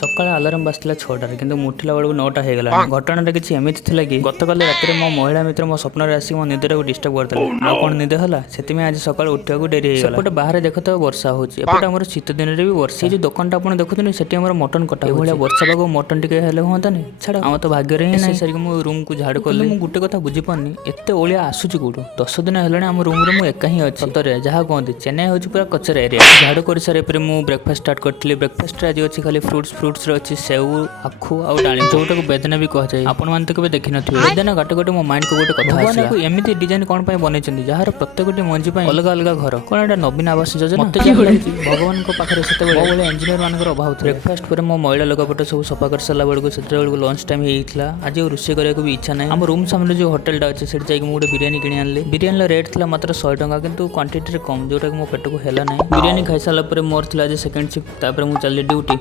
ସକାଳେ ଆଲାର୍ମ ବାଜିଥିଲା 6ଟାରେ କିନ୍ତୁ ମୁଁ ଉଠିଲା ବେଳକୁ 9ଟା ହେଇଗଲାଣି। ଘଟଣାଟା କିଛି ଏମିତି ଥିଲା କି ଗତକାଲି ରାତିରେ ମୋ ମହିଳା ମିତ୍ର ମୋ ସ୍ୱପ୍ନରେ ଆସିକି ମୋ ନିଦଟାକୁ ଡିଷ୍ଟର୍ବ କରିଥିଲା। ଆଉ କ'ଣ ନିଦ ହେଲା ସେଥିପାଇଁ ଆଜି ସକାଳୁ ଉଠିବାକୁ ଡେରି ହେଇଗଲା। ସେପଟେ ବାହାରେ ଦେଖୁଥିବ ବର୍ଷା ହେଉଛି, ଏପଟେ ଆମର ଶୀତ ଦିନରେ ବି ବର୍ଷା। ଏଇ ଯେଉଁ ଦୋକାନଟା ଆପଣ ଦେଖୁଛନ୍ତି ସେଠି ଆମର ମଟନ କଟା ହେଉଛି। ଏଭଳିଆ ବର୍ଷା ପାଗ ମଟନ ଟିକେ ହେଲେ ହୁଅନ୍ତାନି। ଛାଡ଼ ଆମର ତ ଭାଗ୍ୟରେ ହିଁ ନାହିଁ। ସାରିକି ମୁଁ ରୁମ୍କୁ ଝାଡ଼ୁ କଲି। ମୁଁ ଗୋଟେ କଥା ବୁଝିପାରୁନି ଏତେ ଓଳିଆ ଆସୁଛି କୋଉଠୁ। 10 ଦିନ ହେଲାଣି ଆମ ରୁମ୍ରେ ମୁଁ ଏକା ହିଁ ଅଛି। ସତରେ ଯାହା କୁହନ୍ତି ଚେନ୍ନାଇ ହେଉଛି ପୁରା କଚରା ଏରିଆ। ଝାଡ଼ୁ କରିସାରିବା ପରେ ମୁଁ ବ୍ରେକଫାଷ୍ଟ ଷ୍ଟାର୍ଟ କରିଥିଲି। ବ୍ରେକଫାଷ୍ଟରେ ଆଜି ଅଛି ଖାଲି ଫ୍ରୁଟ୍ସରେ ଅଛି ସେଉ, ଆଖୁ ଆଉ ଡାଳିମ୍ବ, ଯୋଉଟାକୁ ବେଦନା ବି କୁହାଯାଏ। ଆପଣମାନେ ତ କେବେ ଦେଖିନଥିବେ। ବେଦନା କାଟୁ କାଟୁ ମୋ ମାଇଣ୍ଡକୁ ଗୋଟେ କଥା ଆସିଲା, ଏମିତି ଡିଜାଇନ କ'ଣ ପାଇଁ ବନେଇଛନ୍ତି ଯାହାର ପ୍ରତ୍ୟେକଟି ମଞ୍ଜି ପାଇଁ ଅଲଗା ଅଲଗା ଘର। କ'ଣ ଏଟା ନବୀନ ଆବାସ ଯୋଜନା? ମତେ ଯାହା ଲାଗୁଛି ଭଗବାନଙ୍କ ପାଖରେ ସେତେବେଳେ ମୋ ଭଳିଆ ଇଞ୍ଜିନିୟର ମାନଙ୍କର ଅଭାବ ଥିଲା। ବ୍ରେକଫାଷ୍ଟ ପରେ ମୋ ମଇଳା ଲଗାପଟା ସବୁ ସଫା କରିସାରିଲା ବେଳକୁ ସେତେବେଳକୁ ଲଞ୍ଚ ଟାଇମ୍ ହେଇଥିଲା। ଆଜି ଆଉ ରୋଷେଇ କରିବାକୁ ବି ଇଚ୍ଛା ନାହିଁ। ଆମ ରୁମ୍ ସାମନେ ଯେଉଁ ହୋଟେଲଟା ଅଛି ସେଠି ଯାଇକି ମୁଁ ଗୋଟେ ବିରିୟାନୀ କିଣି ଆଣିଲି। ବିରିୟାନୀର ରେଟ୍ ଥିଲା ମାତ୍ର 100 ଟଙ୍କା, କିନ୍ତୁ କ୍ୱାଣ୍ଟିଟିରେ କମ୍, ଯୋଉଟାକି ମୋ ପେଟକୁ ହେଲା ନାହିଁ। ବିରିୟାନୀ ଖାଇସାରିଲା ପରେ ମୋର ଥିଲା ଆଜି ସେକେଣ୍ଡ ସିଫ୍ଟ। ତାପରେ ମୁଁ ଚାଲିଲି ଡ୍ୟୁଟି।